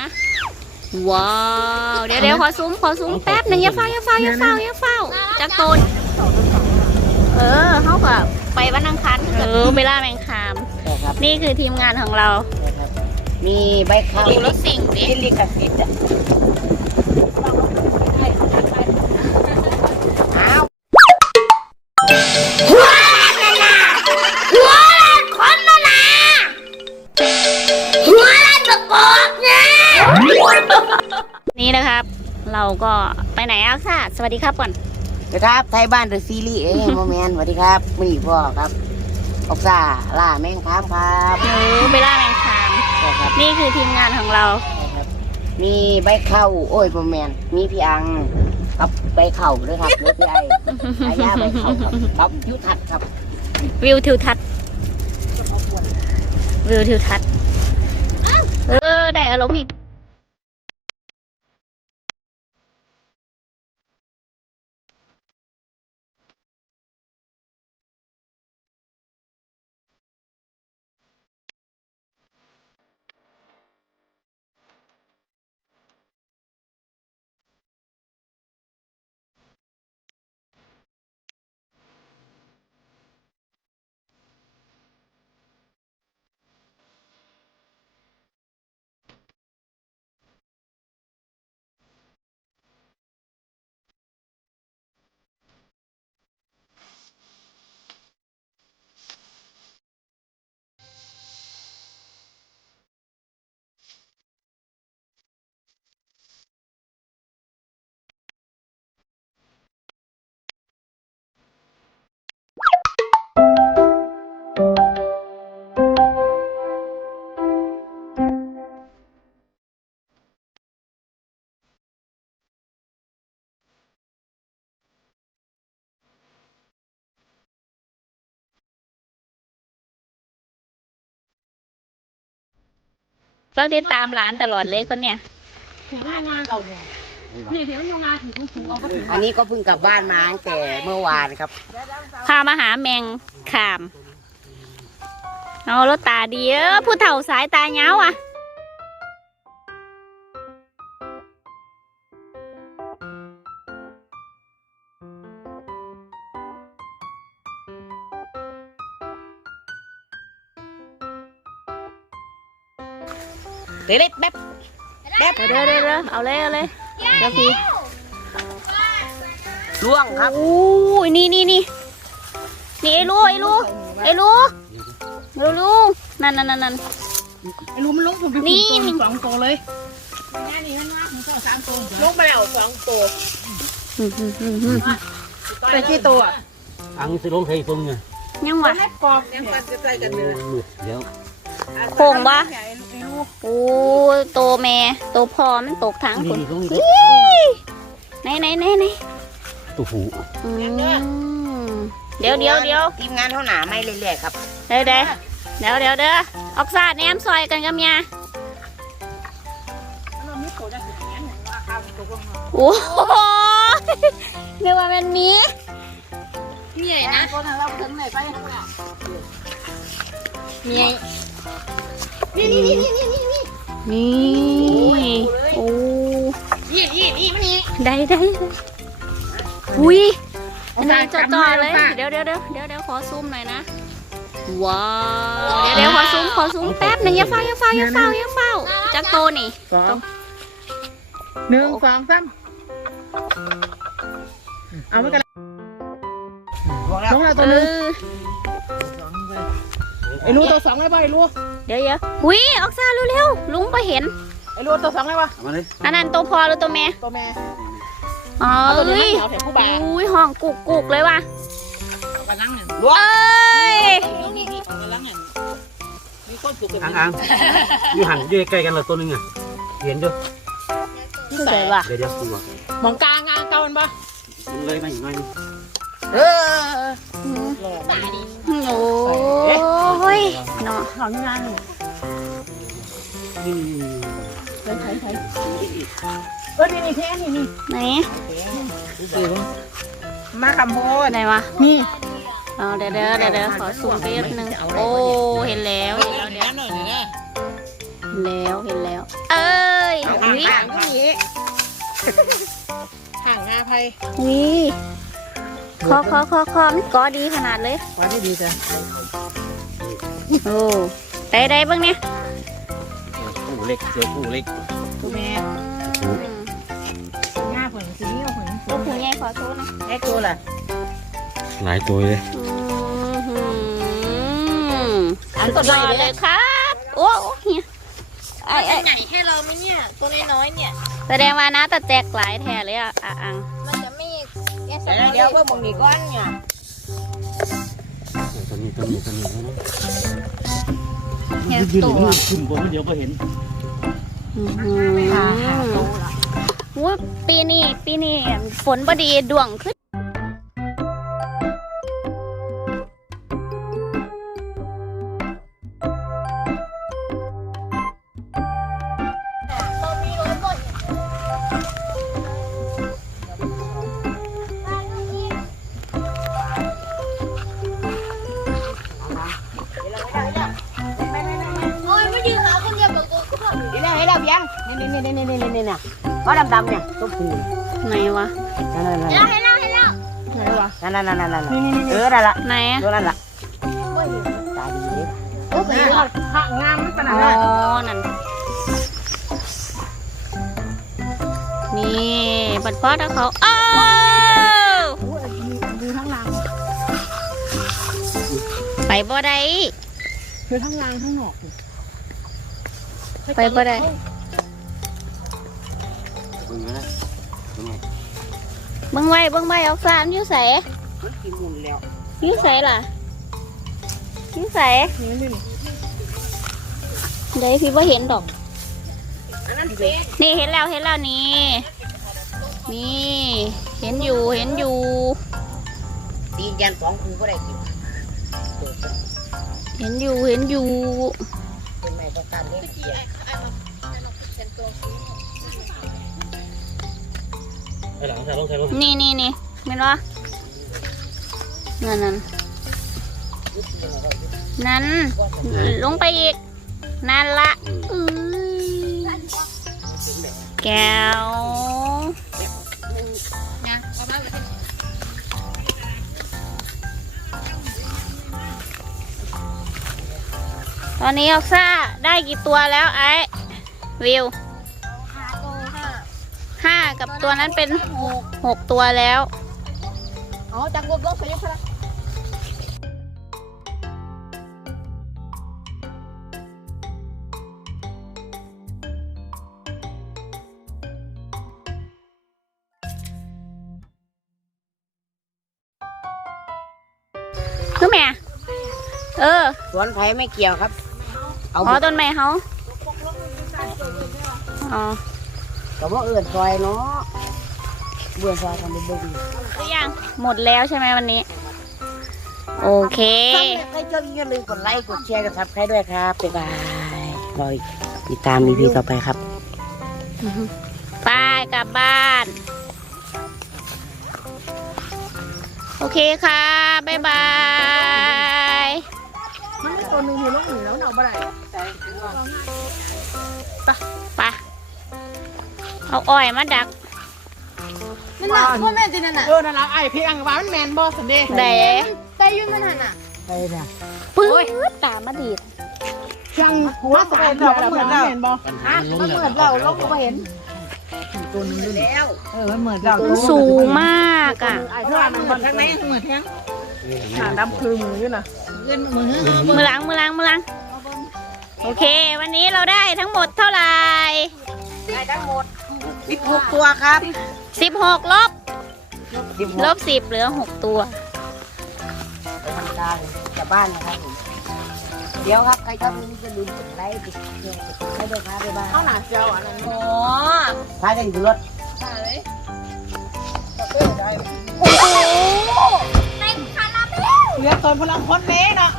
นะว้าวเดี๋ยวเดี๋ยวขอซูมขอซูมแป๊บหนึงอย่าเฝ้าอย่าเฝ้าอย่าเฝ้าอย่าเฝ้าจากโตนเออเขากับไปวันอังคารเออไปล่าแมงคาม ใช่ครับนี่คือทีมงานของเรา ใช่ครับ มีใบข้าวดูรถสิ่งดิ ที่ลิขสิทธิ์อะ วัสดีครับก่อนนะครับไทยบ้านเดอะซีรีส์เองโมแมนสวัสดีครับมือพ่อครับออกซ่าล่าแม่งค้ามครับเออไปล่าแมงคามใช่ครับนี่คือทีมงานของเรา ใช่ครับ มีใบข้าวโอ้ยโมแมนมีพี่อังครับใบข้าวด้วยครับหรือพี่ไอไอ้ย่าใบข้าวครับครับยุทัศน์ครับวิวทิวทัศน์วิวทิวทัศน์เออได้อารมณ์อีก ก็ได้ตามร้านตลอดเลยคนเนี่ยอันนี้ก็เพิ่งกลับบ้านมาตั้งแต่เมื่อวานครับ พามาหาแมงขาม เอารถตาดีเออผู้เฒ่าสายตาเงาอะ เดี๋ยวเล็ดแป๊บแป๊บเดี๋ยวเดี๋ยวเดี๋ยวเดี๋ยวเอาเลยเอาเลยเดี๋ยวพี่ล่วงครับอู้ยนี่นี่นี่นี่ไอ้ลูไอ้ลูไอ้ลูลูลูนั่นนั่นนั่นนั่นไอ้รู้มันลุกผมไปนี่ขุดตัวสองตัวเลยลุกมาแล้วสองตัวอืมอืมอืมอืมไปกี่ตัวอังสิลงไทยฟงไงยังวะกอบยังกันจะใจกันเลยมืดเดี๋ยวโป่งปะไอ้ลูก โอ้ยโตแม่โตพอมันตกทางนี่คุณนี่ลงนี่ไหนไหนไหนไหนตัวผูอืมเดี๋ยวเดี๋ยวเดี๋ยวทีมงานเท่าหนาไม่เรื่อยๆครับเดี๋ยวเดี๋ยวเดี๋ยวเดี๋ยวเด้อออกซาดแหนมซอยกันกับเมียเราไม่โตได้ถึงนี้เห็นว่าข้าวตกลงมาโอ้โหนึกว่ามันมีใหญ่นะตัวนั้นเราถึงไหนไปมีนี่ นี่นี่นี่นี่นี่นี่โอ้นี่นี่นี่มันนี่ได้ได้ได้อุ้ยอันนี้จอๆเลย เดี๋ยวเดี๋ยวเดี๋ยวเดี๋ยวเดี๋ยวขอซูมหน่อยนะ ว้าว เดี๋ยวเดี๋ยวขอซูมขอซูมแป๊บหนึงอย่าเฝ้าอย่าเฝ้าอย่าเฝ้าอย่าเฝ้าจากโตนี่สองหนึ่งสองสามเอาไม่กันล่วงแล้วลงแล้วตัวเอนึงอ ไอ้ลูกตัวสองไอ้บ่ไอ้ลูกเดี๋ยวเดี๋ยวอุ้ยออกซาเร็วๆลุงไปเห็น ไอ้ลูกตัวสองไอ้บ่เอามาเลยอันนั้นตัวพอหรือตัวแม่ตัวแม่อ๋อเอาตัวเอ้นี้ยมันเหนียวแถวผู้บ่าอุ้ยห้องกุกกุกเลยว่ะกำลังเนี่ยล่วงเอ้ยนี่นี่นี่กำลังเนี่ยมีคนปลูกกันอังอังอยู่หันอยู่ใกล้ๆกันเหรอตัวหนึงอะเห็นด้วยสวยว่ะเดี๋ยวเดี๋ยวดูอะมองกลางงานเก่ามันปะมันเลยมาอีกหน่อยนึง โอ้ยเนาะหอมนั่งใช้ในี่นี่แท่นี่นี่ไหนมาคำโบไหนวะนี่เอาเดี๋ยวเดี๋ยวเดี๋ขอสูงไปนิดนึงโอ้เห็นแล้วเห็นแล้วเห็นแล้ว เอ้ยห่างหางก็นี้ห่างงาไพนี่ คอคอคอคอมันก่อดีขนาดเลยไว้ได้ดีจ้ะโอ้ได้ได้บ้างเนี่ยผู้เล็กเจอผู้เล็กตัวแม่ง่าผงสีนี้เอาผงลูกผู้ใหญ่ขอโทษนะแค่ตัวล่ะหลายตัวเลยอันสุดยอดเลยครับโอ้โหเฮียไอ้ไอ้ใหญ่แค่เราไหมเนี่ยตัวน้อยๆเนี่ย แสดงว่านะแต่แจกหลายแท้เลยอะอะอังมันจะไม่แยกส เดี๋ยวเดี๋ยวเพิ่มมึงอีกก้อนเนี่ยตัวนี้ตัวนี้ตัวนี้เฮียยืนตัวยืนขึ้นบนเดี๋ยวก็เห็นอื้อหืออุ๊ยปีนี้ปีนี้ฝนบดีดวงขึ้น นี่นี่นี่นี่นะก้อนดำๆเนี่ยตัวผู้ไหนวะนั่นนั่นนั่นเราให้เราให้เราไหนวะนั่นนั่นนั่นนั่นเออนั่นละไหนอะตัวนั่นละตาดีเลยโอ้โหหักงามมันขนาดอ๋อนั้นนั่นนี่บัดพอดเอาเขาอ้าวโอ้ยดูทั้งรางไปบ่ได้คือทั้งรางทั้งหนอกไปบ่ได้ เบิ่งไว้เบิ่งไว้เอาสามอยู่ใส่มันกินหมุนแล้วอยู่ใส่ล่ะอยู่ใส่นี่นี่เดี๋ยวพี่บ่เห็นดอกอันนั้นเป็ดนี่เห็นแล้วเห็นแล้วนี่ นี่เห็นอยู่เห็นอยู่ ตีนยันสองคูก็ได้กินเห็นอยู่เห็นอยู่เป็นไงต้องการเลี้ยงเกียร์ ไปหลังใส่ลงใส่ลงนี่นี่นี่เห็นปะนั่นนั่นนั่นลงไปอีก นั่นละแก้วตอนนี้ออกซ่าได้กี่ตัวแล้วไอ้วิว กับตัวนั้นเป็นหกตัวแล้ว อ๋อจากรวบรวมไปยังไงคือแม่ เออ สวนไผ่ไม่เกี่ยวครับ เอาอ๋อต้นไม้เขาอ๋อ แต่ว่าเอื่นซอยเนาะเบื่อซอยทำเป็นบุญหรือยังหมดแล้วใช่ไหมวันนี้ โอเคใครชอบอย่าลืมกดไลค์กดแชร์กดซับใครด้วยครับบ๊ายบายรอติดตามมีพีต่อไปครับไปกลับบ้าน โอเคค่ะบ๊ายบาย มันมีตัวหนึงอยู่ลงหนีแล้วเนาะบ่ได้ไป เอาอ้อยมาดักนั่นน่ะพ่อแม่จีนั่นน่ะเออนั่นละไอ้พี่อังว่ามันแมนบอสันเดย์แดแต่ยุ่นมันหันอะไปเนี่ยปื้ดตามมาดีดช่างหัวสายเดียวแล้วมันแมนบอฮะมันเหมือนเราเราก็เห็นตัวนึงแล้วเออมันเหมือนเราสูงมากอะไอ้เท่านั้นมันทั้งนี้เหมือนทั้งหนาดำคือมืออยู่นะมือหลังมือหลังมือหลังโอเค วันนี้เราได้ทั้งหมดเท่าไหร่ได้ทั้งหมด สิบหกตัวครับสิบหกลบสิบหลกบสิบเหลือหกตัว ไปทำการกลับบ้านนะครับผมเดี๋ยวครับใครชอบอย่าลืมกดไลค์กดแชร์กดซับใครด้วยครับบ๊ายบายเอาหนาเจียวอันนั้นโอ้พากันอยู่บนรถตายเลยเหลือตอนพลังพ้นเมเนาะ